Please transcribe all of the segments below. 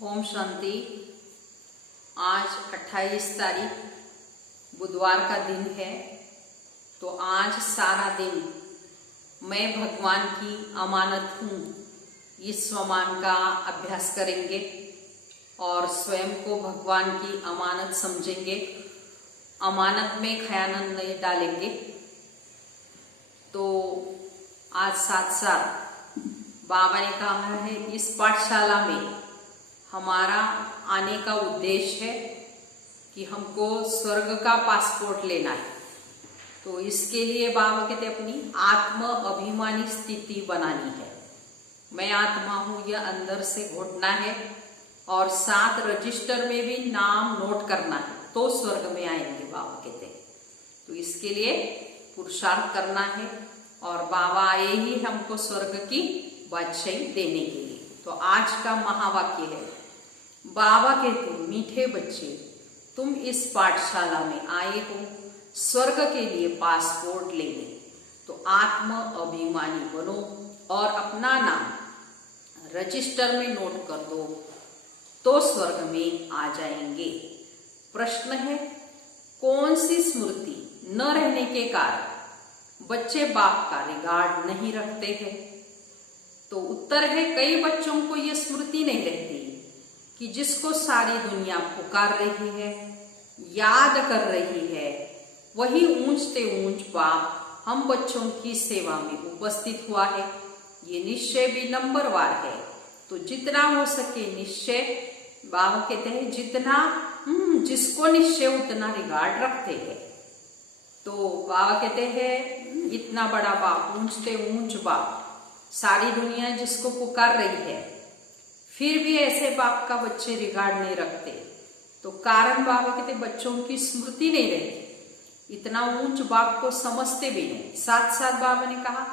ओम शांति। आज 28 तारीख बुधवार का दिन है। तो आज सारा दिन मैं भगवान की अमानत हूँ इस स्वमान का अभ्यास करेंगे और स्वयं को भगवान की अमानत समझेंगे। अमानत में खयानत नहीं डालेंगे। तो आज साथ साथ बाबा ने कहा है इस पाठशाला में हमारा आने का उद्देश्य है कि हमको स्वर्ग का पासपोर्ट लेना है। तो इसके लिए बाबा कहते अपनी आत्म अभिमानी स्थिति बनानी है। मैं आत्मा हूँ यह अंदर से घोटना है और साथ रजिस्टर में भी नाम नोट करना है तो स्वर्ग में आएंगे बाबा कहते। तो इसके लिए पुरुषार्थ करना है और बाबा आए ही हमको स्वर्ग की बादशाही देने के लिए। तो आज का महावाक्य है, बाबा कहते मीठे बच्चे तुम इस पाठशाला में आए हो स्वर्ग के लिए पासपोर्ट लेने। तो आत्म अभिमानी बनो और अपना नाम रजिस्टर में नोट कर दो तो स्वर्ग में आ जाएंगे। प्रश्न है, कौन सी स्मृति न रहने के कारण बच्चे बाप का रिगार्ड नहीं रखते हैं? तो उत्तर है, कई बच्चों को यह स्मृति नहीं रहती कि जिसको सारी दुनिया पुकार रही है, याद कर रही है, वही ऊंचते ऊंच बाप हम बच्चों की सेवा में उपस्थित हुआ है। ये निश्चय भी नंबरवार है। तो जितना हो सके निश्चय, बाबा कहते हैं जितना जिसको निश्चय उतना रिगार्ड रखते हैं। तो बाबा कहते हैं इतना बड़ा बाप, ऊंचते ऊंच बाप, सारी दुनिया जिसको पुकार रही है, फिर भी ऐसे बाप का बच्चे रिगार्ड नहीं रखते। तो कारण बाबा कहते बच्चों की स्मृति नहीं रहती, इतना ऊंच बाप को समझते भी नहीं। साथ साथ बाबा ने कहा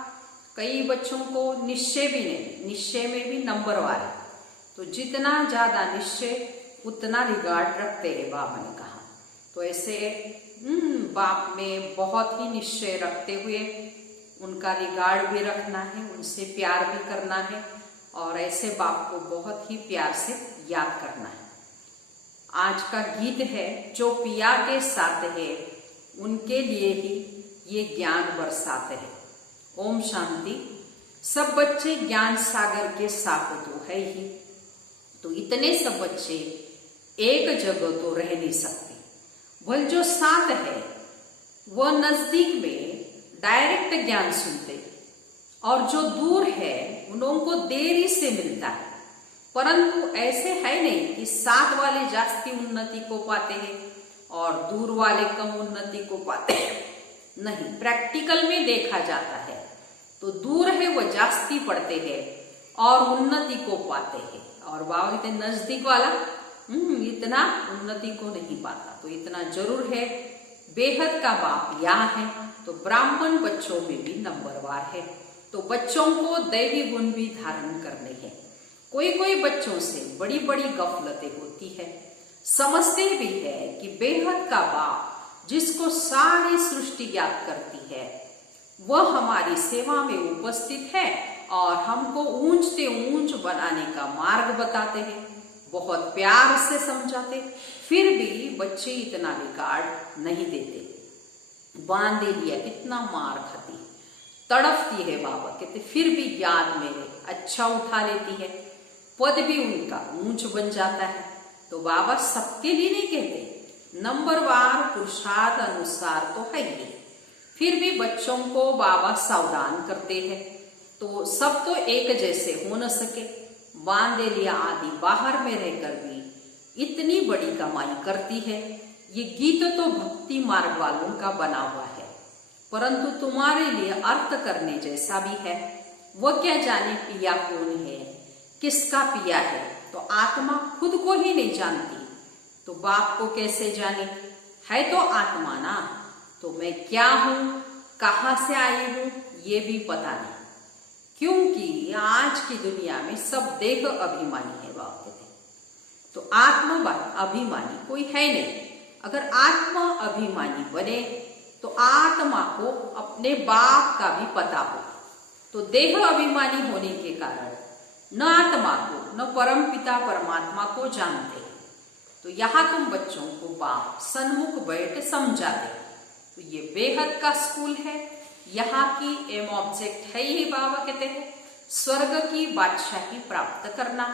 कई बच्चों को निश्चय भी नहीं, निश्चय में भी नंबरवार है। तो जितना ज्यादा निश्चय उतना रिगार्ड रखते हैं बाबा ने कहा। तो ऐसे बाप में बहुत ही निश्चय रखते हुए उनका रिगार्ड भी रखना है, उनसे प्यार भी करना है और ऐसे बाप को बहुत ही प्यार से याद करना है। आज का गीत है, जो पिया के साथ है उनके लिए ही ये ज्ञान बरसाते है। ओम शांति। सब बच्चे ज्ञान सागर के साथ तो है ही। तो इतने सब बच्चे एक जगह तो रह नहीं सकते। वह जो साथ है वह नजदीक में डायरेक्ट ज्ञान सुनते और जो दूर है उन लोगों को देरी से मिलता है। परंतु ऐसे है नहीं कि साथ वाले जास्ती उन्नति को पाते हैं और दूर वाले कम उन्नति को पाते हैं। नहीं, प्रैक्टिकल में देखा जाता है तो दूर है वह जास्ती पढ़ते हैं और उन्नति को पाते हैं और बाबा कहते नजदीक वाला इतना उन्नति को नहीं पाता। तो इतना जरूर है, बेहद का बाप यहाँ है तो ब्राह्मण बच्चों में भी नंबरवार है। तो बच्चों को दैवी गुण भी धारण करने हैं। कोई कोई बच्चों से बड़ी बड़ी गफलतें होती है, समझते भी है कि बेहद का बाप जिसको सारी सृष्टि ज्ञात करती है वह हमारी सेवा में उपस्थित है और हमको ऊंचते ऊंच बनाने का मार्ग बताते हैं, बहुत प्यार से समझाते। फिर भी बच्चे इतना रिगार्ड नहीं देते। बांध लिया कितना मार खाती, तड़पती है बाबा कहते, फिर भी याद में अच्छा उठा लेती है, पद भी उनका ऊंच बन जाता है। तो बाबा सबके लिए नहीं कहते, नंबरवार पुरुषार्थ अनुसार तो है ही। फिर भी बच्चों को बाबा सावधान करते हैं। तो सब तो एक जैसे हो न सके। बांदेलिया आदि बाहर में रहकर भी इतनी बड़ी कमाई करती है। ये गीत तो भक्ति मार्ग वालों का बना हुआ है, परंतु तुम्हारे लिए अर्थ करने जैसा भी है। वह क्या जाने पिया कौन है, किसका पिया है? तो आत्मा खुद को ही नहीं जानती तो बाप को कैसे जाने? है तो आत्मा ना। तो मैं क्या हूं, कहाँ से आई हूं, ये भी पता नहीं, क्योंकि आज की दुनिया में सब देह अभिमानी है बाप कहते। तो आत्म अभिमानी कोई है नहीं। अगर आत्मा अभिमानी बने तो आत्मा को अपने बाप का भी पता हो। तो देह अभिमानी होने के कारण न आत्मा को न परम पिता परमात्मा को जानते। तो यहाँ तुम बच्चों को बाप सन्मुख बैठ समझाते। तो ये बेहद का स्कूल है। यहाँ की एम ऑब्जेक्ट है ही बाबा कहते हैं स्वर्ग की बादशाही प्राप्त करना।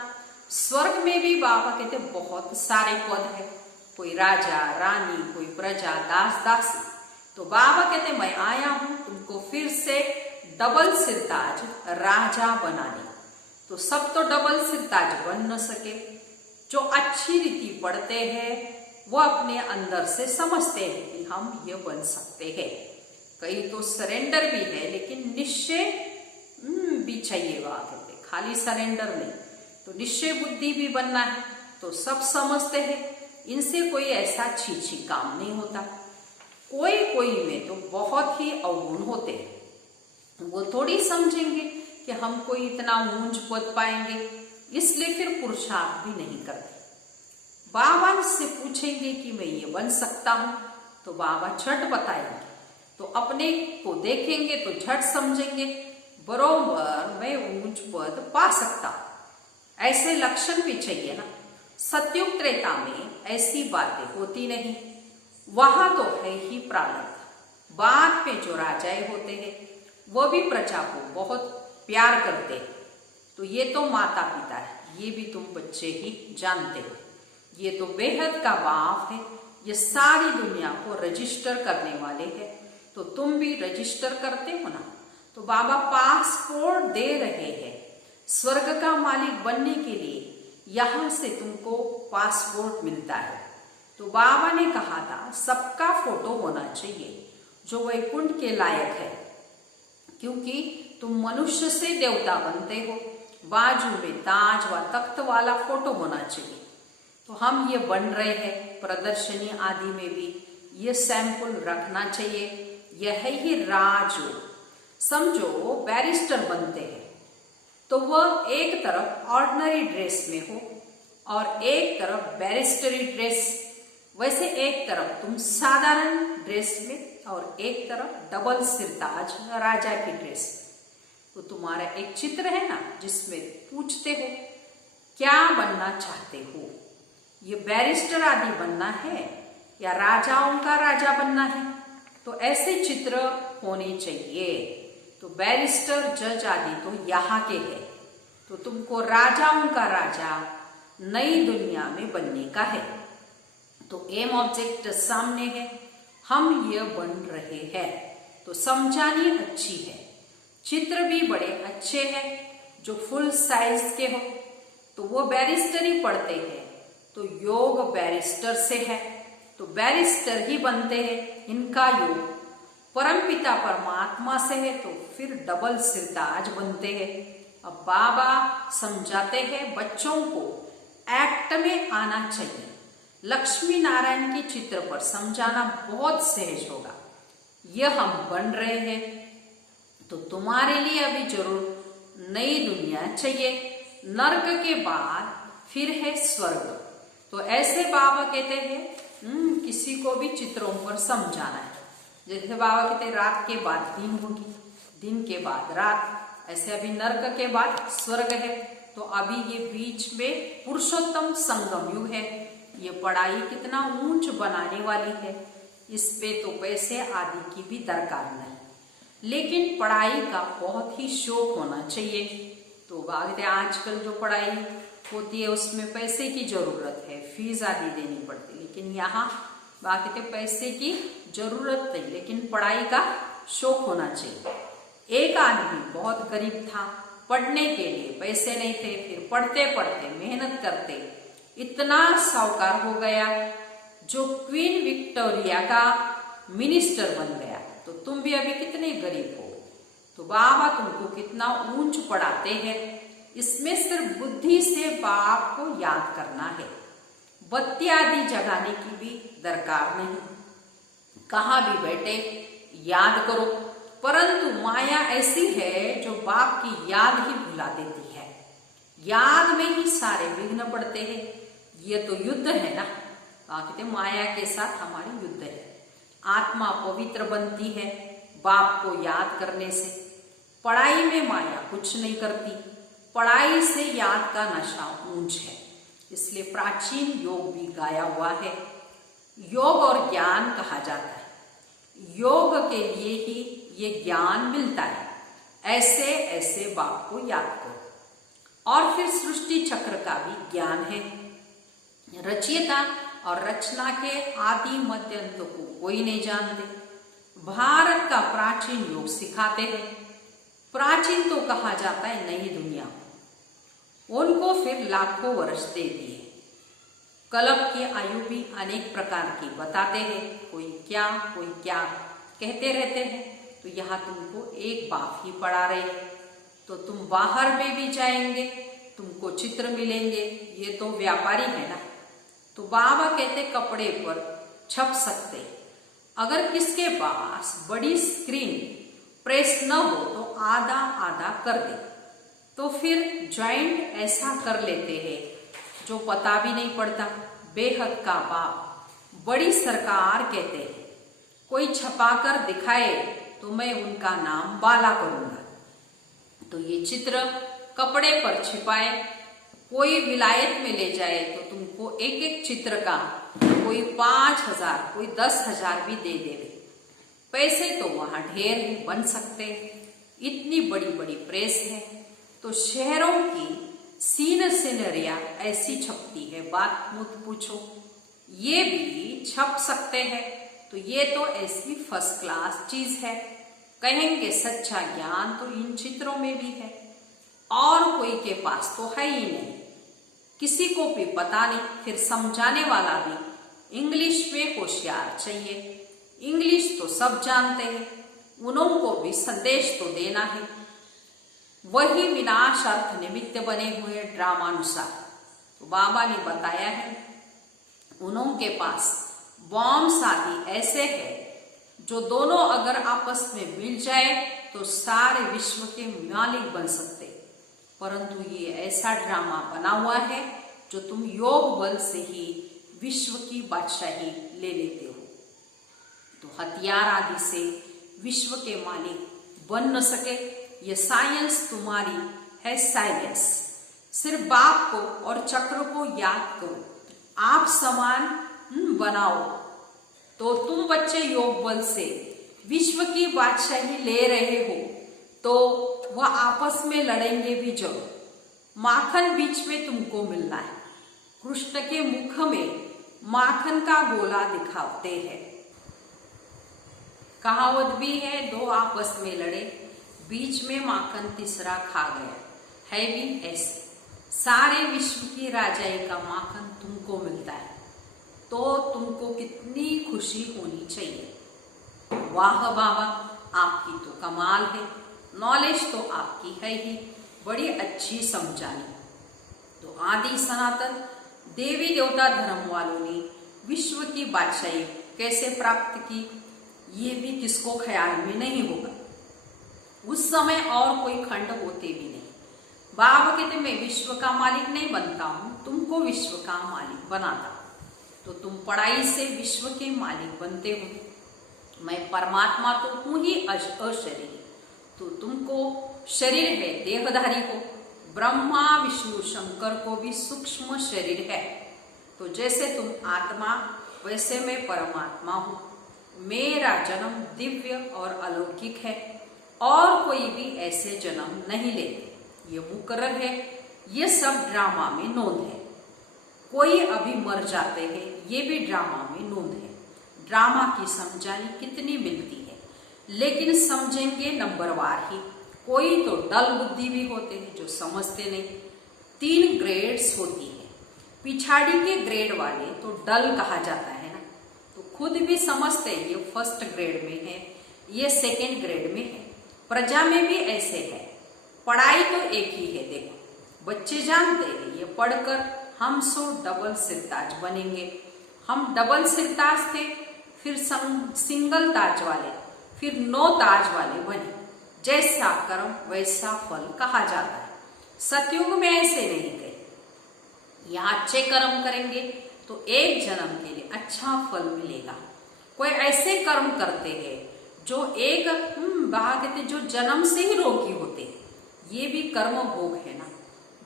स्वर्ग में भी बाबा कहते बहुत सारे पद है, कोई राजा रानी, कोई प्रजा, दास दासी। तो बाबा कहते मैं आया हूं तुमको फिर से डबल सिरताज राजा बनाने। तो सब तो डबल सिरताज बन न सके। जो अच्छी रीति पढ़ते हैं वो अपने अंदर से समझते हैं कि हम ये बन सकते हैं। कई तो सरेंडर भी है, लेकिन निश्चय भी चाहिए। वहां कहते खाली सरेंडर नहीं, तो निश्चय बुद्धि भी बनना है। तो सब समझते हैं, इनसे कोई ऐसा छीछी काम नहीं होता। कोई कोई में तो बहुत ही अवगुण होते हैं, वो थोड़ी समझेंगे कि हम कोई इतना ऊंच पद पाएंगे, इसलिए फिर पुरुषार्थ भी नहीं करते। बाबा से पूछेंगे कि मैं ये बन सकता हूं, तो बाबा झट बताएंगे। तो अपने को देखेंगे तो झट समझेंगे बरोबर मैं ऊंच पद पा सकता हूं। ऐसे लक्षण भी चाहिए ना। सतयुग त्रेता में ऐसी बातें होती नहीं, वहां तो है ही प्रारब्ध। बाद में जो राजाएं होते हैं वो भी प्रजा को बहुत प्यार करते हैं। तो ये तो माता पिता है, ये भी तुम बच्चे ही जानते हो। ये तो बेहद का बाप है, ये सारी दुनिया को रजिस्टर करने वाले हैं। तो तुम भी रजिस्टर करते हो ना। तो बाबा पासपोर्ट दे रहे हैं स्वर्ग का मालिक बनने के लिए। यहां से तुमको पासपोर्ट मिलता है। तो बाबा ने कहा था सबका फोटो होना चाहिए जो वैकुंठ के लायक है, क्योंकि तुम मनुष्य से देवता बनते हो। बाजू में ताज व तख्त वाला फोटो होना चाहिए। तो हम ये बन रहे हैं, प्रदर्शनी आदि में भी ये सैंपल रखना चाहिए। यह ही राजयोग। समझो बैरिस्टर बनते हैं तो वह एक तरफ ऑर्डिनरी ड्रेस में हो और एक तरफ बैरिस्टरी ड्रेस, वैसे एक तरफ तुम साधारण ड्रेस में और एक तरफ डबल सिरताज राजा की ड्रेस। तो तुम्हारा एक चित्र है ना जिसमें पूछते हो क्या बनना चाहते हो, ये बैरिस्टर आदि बनना है या राजाओं का राजा बनना है। तो ऐसे चित्र होने चाहिए। तो बैरिस्टर जज आदि तो यहाँ के हैं। तो तुमको राजाओं का राजा नई दुनिया में बनने का है। तो एम ऑब्जेक्ट सामने है, हम ये बन रहे हैं। तो समझानी अच्छी है, चित्र भी बड़े अच्छे हैं। जो फुल साइज के हो तो वो बैरिस्टर ही पढ़ते हैं। तो योग बैरिस्टर से है, तो बैरिस्टर ही बनते हैं। इनका योग परमपिता परमात्मा से है, तो फिर डबल सिरताज बनते हैं। अब बाबा समझाते हैं बच्चों को एक्ट में आना चाहिए। लक्ष्मी नारायण के चित्र पर समझाना बहुत सहज होगा। यह हम बन रहे हैं, तो तुम्हारे लिए अभी जरूर नई दुनिया चाहिए। नर्क के बाद फिर है स्वर्ग। तो ऐसे बाबा कहते हैं किसी को भी चित्रों पर समझाना है। जैसे बाबा कहते हैं रात के बाद दिन होगी, दिन के बाद रात, ऐसे अभी नर्क के बाद स्वर्ग है। तो अभी ये बीच में पुरुषोत्तम संगम युग है। ये पढ़ाई कितना ऊंच बनाने वाली है, इस पे तो पैसे आदि की भी दरकार नहीं, लेकिन पढ़ाई का बहुत ही शौक होना चाहिए। तो बात आजकल जो पढ़ाई होती है उसमें पैसे की जरूरत है, फीस आदि देनी पड़ती है। लेकिन यहाँ बात है पैसे की जरूरत नहीं, लेकिन पढ़ाई का शौक होना चाहिए। एक आदमी बहुत गरीब था, पढ़ने के लिए पैसे नहीं थे, फिर पढ़ते पढ़ते मेहनत करते इतना साहूकार हो गया जो क्वीन विक्टोरिया का मिनिस्टर बन गया। तो तुम भी अभी कितने गरीब हो, तो बाबा तुमको कितना ऊंच पढ़ाते हैं। इसमें सिर्फ बुद्धि से बाप को याद करना है, बत्ती आदि जगाने की भी दरकार नहीं। कहाँ भी बैठे याद करो, परंतु माया ऐसी है जो बाप की याद ही भुला देती है। याद में ही सारे विघ्न पड़ते हैं। ये तो युद्ध है ना, कहते माया के साथ हमारी युद्ध है। आत्मा पवित्र बनती है बाप को याद करने से। पढ़ाई में माया कुछ नहीं करती, पढ़ाई से याद का नशा ऊंच है, इसलिए प्राचीन योग भी गाया हुआ है। योग और ज्ञान कहा जाता है, योग के लिए ही ये ज्ञान मिलता है। ऐसे ऐसे बाप को याद करो। और फिर सृष्टि चक्र का भी ज्ञान है। रचयिता और रचना के आदि मध्य अंत को कोई नहीं जानते। भारत का प्राचीन योग सिखाते हैं। प्राचीन तो कहा जाता है नई दुनिया, उनको फिर लाखों वर्ष दे दिए। कल्प की आयु भी अनेक प्रकार की बताते हैं, कोई क्या कहते रहते हैं। तो यहाँ तुमको एक बाप ही पढ़ा रहे हैं। तो तुम बाहर में भी जाएंगे, तुमको चित्र मिलेंगे, ये तो व्यापारी है ना। तो बाबा कहते कपड़े पर छप सकते। अगर किसके पास बड़ी स्क्रीन प्रेस न हो तो आधा आधा कर दे। तो फिर जॉइंट ऐसा कर लेते हैं जो पता भी नहीं पड़ता। बेहद का बाप बड़ी सरकार कहते हैं। कोई छपाकर दिखाए तो मैं उनका नाम बाला करूंगा। तो ये चित्र कपड़े पर छिपाए, कोई विलायत में ले जाए तो तुमको एक एक चित्र का कोई 5,000 कोई 10,000 भी दे देवे। पैसे तो वहां ढेर ही बन सकते, इतनी बड़ी बड़ी प्रेस है। तो शहरों की सीनरिया ऐसी छपती है, बात मत पूछो। ये भी छप सकते हैं। तो ये तो ऐसी फर्स्ट क्लास चीज है। कहेंगे सच्चा ज्ञान तो इन चित्रों में भी है, और कोई के पास तो है ही नहीं, किसी को भी पता नहीं। फिर समझाने वाला भी इंग्लिश में होशियार चाहिए। इंग्लिश तो सब जानते हैं, उनको भी संदेश तो देना है। वही विनाश अर्थ निमित्त बने हुए ड्रामानुसार। तो बाबा ने बताया है, उनके पास बॉम्ब आदि ऐसे है जो दोनों अगर आपस में मिल जाए तो सारे विश्व के मालिक बन सकते। परंतु ये ऐसा ड्रामा बना हुआ है जो तुम योग बल से ही विश्व की बादशाही ले लेते हो। तो हथियार आदि से विश्व के मालिक बन न सके। ये साइंस तुम्हारी है साइलेंस। सिर्फ बाप को और चक्र को याद करो, आप समान बनाओ। तो तुम बच्चे योग बल से विश्व की बादशाही ले रहे हो, तो वह आपस में लड़ेंगे भी जरूर। माखन बीच में तुमको मिलना है। कृष्ण के मुख में माखन का गोला दिखाते हैं। कहावत भी है, दो आपस में लड़े, बीच में माखन तीसरा खा गया। है भी ऐसे, सारे विश्व की राजाई का माखन तुमको मिलता है, तो तुमको कितनी खुशी होनी चाहिए। वाह बाबा, आपकी तो कमाल है। नॉलेज तो आपकी है ही, बड़ी अच्छी समझानी। तो आदि सनातन देवी देवता धर्म वालों ने विश्व की बादशाही कैसे प्राप्त की, ये भी किसको ख्याल में नहीं होगा। उस समय और कोई खंड होते भी नहीं। बाबा कहते मैं विश्व का मालिक नहीं बनता हूं, तुमको विश्व का मालिक बनाता। तो तुम पढ़ाई से विश्व के मालिक बनते हो। मैं परमात्मा तो हूं ही अशरीरी। तो तुमको शरीर है देहधारी को, ब्रह्मा विष्णु शंकर को भी सूक्ष्म शरीर है। तो जैसे तुम आत्मा वैसे मैं परमात्मा हूं। मेरा जन्म दिव्य और अलौकिक है, और कोई भी ऐसे जन्म नहीं लेते। ये मुकर्रर है, ये सब ड्रामा में नोंद है। कोई अभी मर जाते हैं, ये भी ड्रामा में नोंद है। ड्रामा की समझानी कितनी मिलती है, लेकिन समझेंगे नंबरवार ही। कोई तो डल बुद्धि भी होते हैं जो समझते नहीं। 3 ग्रेड्स होती है। पिछाड़ी के ग्रेड वाले तो डल कहा जाता है ना, तो खुद भी समझते ये फर्स्ट ग्रेड में है, ये सेकेंड ग्रेड में है। प्रजा में भी ऐसे है। पढ़ाई तो एक ही है। देखो बच्चे जानते हैं ये पढ़कर हम सो डबल सिरताज बनेंगे। हम डबल सिरताज थे, फिर सिंगल ताज वाले, फिर 9 ताज वाले बने। जैसा कर्म वैसा फल कहा जाता है। सतयुग में ऐसे नहीं गए। यहाँ अच्छे कर्म करेंगे तो एक जन्म के लिए अच्छा फल मिलेगा। कोई ऐसे कर्म करते हैं जो एक जो जन्म से ही रोगी होते हैं, ये भी कर्म भोग है ना।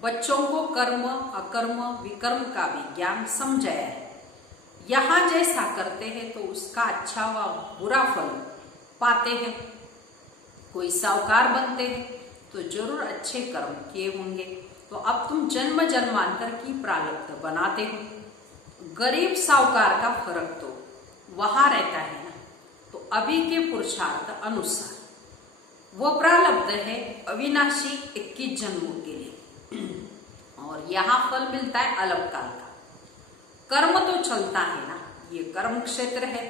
बच्चों को कर्म अकर्म विकर्म का भी ज्ञान समझाया है। यहाँ जैसा करते हैं तो उसका अच्छा व बुरा फल पाते हैं। कोई साहूकार बनते हैं तो जरूर अच्छे कर्म किए होंगे। तो अब तुम जन्म जन्मांतर की प्रारब्ध बनाते हो। गरीब साहूकार का फर्क तो वहां रहता है ना। तो अभी के पुरुषार्थ अनुसार वो प्रारब्ध है अविनाशी 21 जन्मों के लिए और यहाँ फल मिलता है अलग काल का। कर्म तो चलता है ना, ये कर्म क्षेत्र है।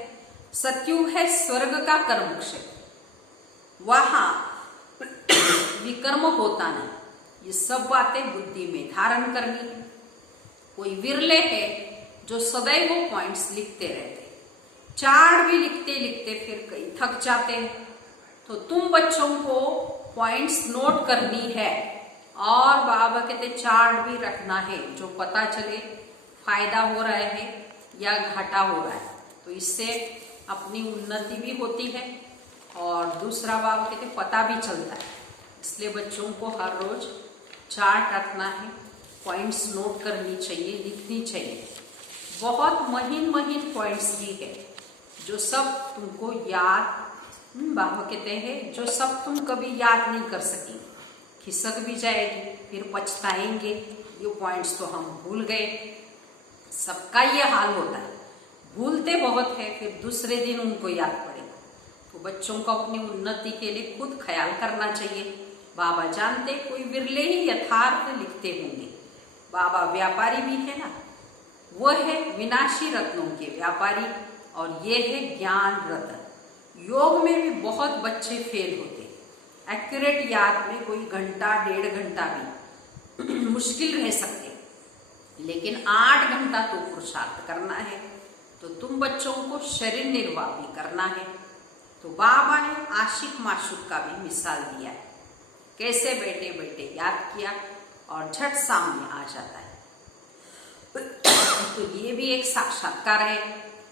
सत्युग है स्वर्ग का कर्म क्षेत्र, वहां विकर्म होता नहीं। ये सब बातें बुद्धि में धारण करनी है। कोई विरले है जो सदैव पॉइंट्स लिखते रहते, चार्ट भी लिखते लिखते फिर कई थक जाते हैं। तो तुम बच्चों को पॉइंट्स नोट करनी है और बाबा कहते चार्ट भी रखना है, जो पता चले फायदा हो रहा है या घाटा हो रहा है। तो इससे अपनी उन्नति भी होती है और दूसरा बाबा कहते पता भी चलता है। इसलिए बच्चों को हर रोज चार्ट रखना है, पॉइंट्स नोट करनी चाहिए, लिखनी चाहिए। बहुत महीन महीन पॉइंट्स भी है जो सब तुमको याद, बाबा कहते हैं जो सब तुम कभी याद नहीं कर सकी, खिसक भी जाएगी, फिर पछताएंगे ये पॉइंट्स तो हम भूल गए। सबका ये हाल होता है, भूलते बहुत है फिर दूसरे दिन उनको याद पड़ेगा। तो बच्चों को अपनी उन्नति के लिए खुद ख्याल करना चाहिए। बाबा जानते कोई विरले ही यथार्थ लिखते होंगे। बाबा व्यापारी भी है ना, वो है विनाशी रत्नों के व्यापारी और ये है ज्ञान रत्न। योग में भी बहुत बच्चे फेल होते, एक्यूरेट याद में कोई घंटा 1.5 घंटा भी मुश्किल रह सकते, लेकिन 8 घंटा तो पुरुषार्थ करना है। तो तुम बच्चों को शरीर निर्वाह भी करना है। तो बाबा ने आशिक माशूक का भी मिसाल दिया है, कैसे बैठे बैठे याद किया और झट सामने आ जाता है। तो ये भी एक साक्षात्कार है,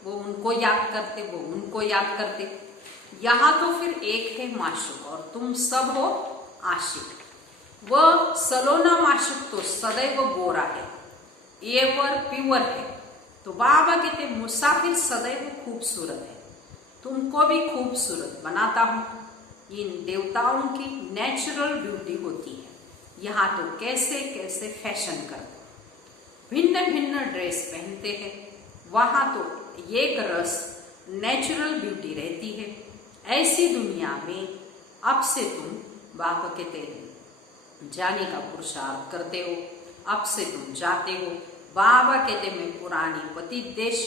वो उनको याद करते, वो उनको याद करते। यहाँ तो फिर एक है माशूक और तुम सब हो आशिक। वह सलोना माशूक तो सदैव गोरा है, एवर प्योर है। तो बाबा कहते मुसाफिर सदैव खूबसूरत है, तुमको भी खूबसूरत बनाता हूँ। इन देवताओं की नेचुरल ब्यूटी होती है। यहाँ तो कैसे कैसे फैशन करते, भिन्न भिन्न ड्रेस पहनते हैं, वहाँ तो एक रस नेचुरल ब्यूटी रहती है। ऐसी दुनिया में अब से तुम बाबा कहते जाने का पुरुषार्थ करते हो, अब से तुम जाते हो। बाबा कहते मैं पुरानी पतित देश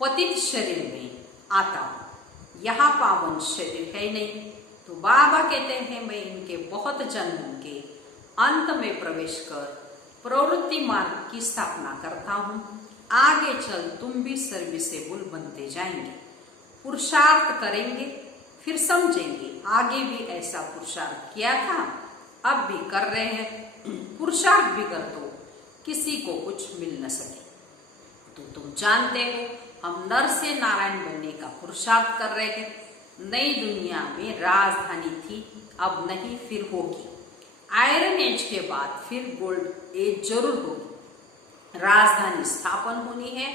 पतित शरीर में आता हूँ, यहाँ पावन शरीर है नहीं। तो बाबा कहते हैं मैं इनके बहुत जन्मों के अंत में प्रवेश कर प्रवृत्ति मार्ग की स्थापना करता हूँ। आगे चल तुम भी सर्विसेबल बनते जाएंगे, पुरुषार्थ करेंगे, फिर समझेंगे आगे भी ऐसा पुरुषार्थ किया था, अब भी कर रहे हैं। पुरुषार्थ भी कर दो, किसी को कुछ मिल न सके। तो तुम जानते हो हम नर से नारायण बनने का पुरुषार्थ कर रहे थे। नई दुनिया में राजधानी थी, अब नहीं फिर होगी। आयरन एज के बाद फिर गोल्ड एज जरूर होगी। राजधानी स्थापन होनी है,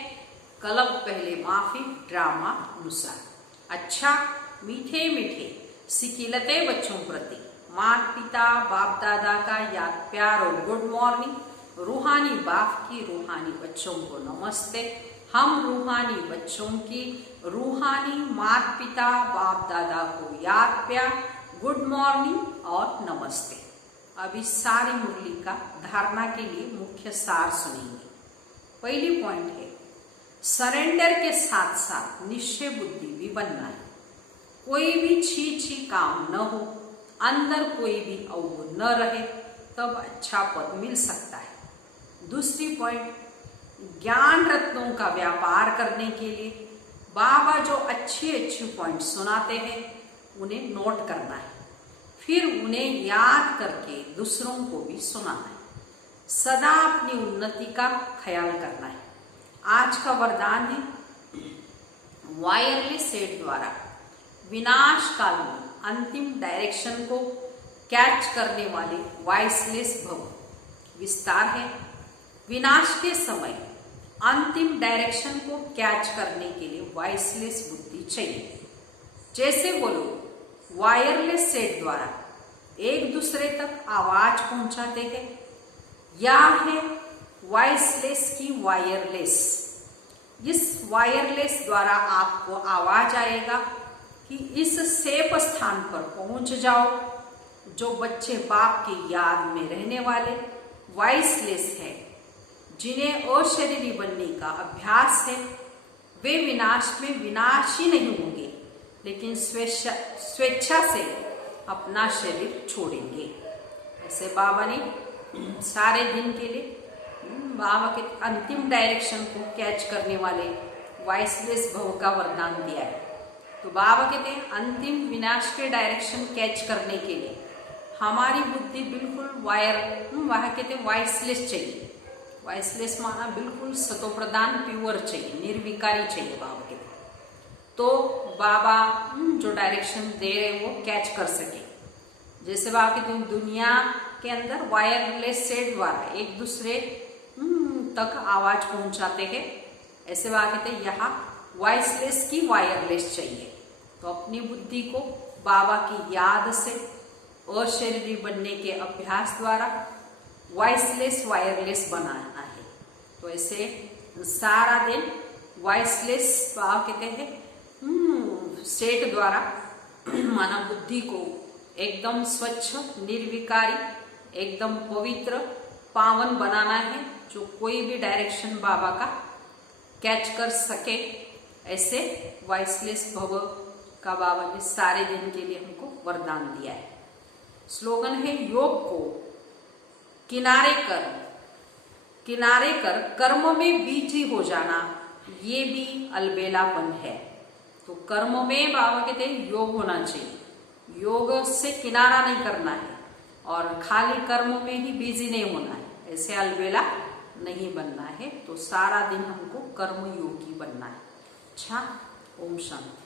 कलप पहले माफी ड्रामा अनुसार। अच्छा मीठे मीठे सिकिलते बच्चों प्रति माता पिता बाप दादा का याद प्यार और गुड मॉर्निंग। रूहानी बाप की रूहानी बच्चों को नमस्ते। हम रूहानी बच्चों की रूहानी माता पिता बाप दादा को याद प्यार गुड मॉर्निंग और नमस्ते। अभी सारी मुरली का धारणा के लिए मुख्य सार सुनेंगे। पहली पॉइंट है सरेंडर के साथ साथ निश्चय बुद्धि भी बनना है। कोई भी छी छी काम न हो, अंदर कोई भी अवगुण न रहे, तब अच्छा पद मिल सकता है। दूसरी पॉइंट ज्ञान रत्नों का व्यापार करने के लिए बाबा जो अच्छी अच्छी पॉइंट सुनाते हैं उन्हें नोट करना है, फिर उन्हें याद करके दूसरों को भी सुनाना है। सदा अपनी उन्नति का ख्याल करना है। आज का वरदान है वायरलेस सेट द्वारा विनाश काल में अंतिम डायरेक्शन को कैच करने वाले वॉइसलेस भव। विस्तार है। विनाश के समय अंतिम डायरेक्शन को कैच करने के लिए वॉइसलेस बुद्धि चाहिए। जैसे वो लोग वायरलेस सेट द्वारा एक दूसरे तक आवाज पहुंचाते हैं, या है वॉइसलेस की वायरलेस। इस वायरलेस द्वारा आपको आवाज आएगा कि इस सेफ स्थान पर पहुंच जाओ। जो बच्चे बाप की याद में रहने वाले वॉइसलेस है, जिन्हें अशरीरी बनने का अभ्यास है, वे विनाश में विनाशी नहीं होंगे, लेकिन स्वेच्छा से अपना शरीर छोड़ेंगे। ऐसे बाबा ने सारे दिन के लिए बाबा के अंतिम डायरेक्शन को कैच करने वाले वॉइसलेस भव का वरदान दिया है। तो बाबा कहते हैं अंतिम विनाश के डायरेक्शन कैच करने के लिए हमारी बुद्धि बिल्कुल वह कहते हैं वॉइसलेस चाहिए। वॉइसलेस माना बिल्कुल सतोप्रधान प्योर चाहिए, निर्विकारी चाहिए बाबा कहते हैं। तो बाबा जो डायरेक्शन दे रहे वो कैच कर सके। जैसे बाबा कहते हैं दुनिया के अंदर वायरलेस सेट द्वारा एक दूसरे तक आवाज पहुंचाते हैं, ऐसे बाबा कहते हैं यहाँ वॉइसलेस की वायरलेस चाहिए। तो अपनी बुद्धि को बाबा की याद से अशरीरी बनने के अभ्यास द्वारा वॉइसलेस वायरलेस बनाना है। तो ऐसे सारा दिन वॉइसलेस बाबा कहते हैं सेट द्वारा मानव बुद्धि को एकदम स्वच्छ, निर्विकारी, एकदम पवित्र, पावन बनाना है, जो कोई भी डायरेक्शन बाबा का कैच कर सके। ऐसे वॉइसलेस भव का बाबा ने सारे दिन के लिए हमको वरदान दिया है। स्लोगन है योग को किनारे कर कर्म में बीजी हो जाना, ये भी अलबेलापन है। तो कर्म में बाबा कहते हैं योग होना चाहिए, योग से किनारा नहीं करना है और खाली कर्म में ही बिजी नहीं होना है, ऐसे अलबेला नहीं बनना है। तो सारा दिन हमको कर्म योगी बनना है। अच्छा, ओम शांति।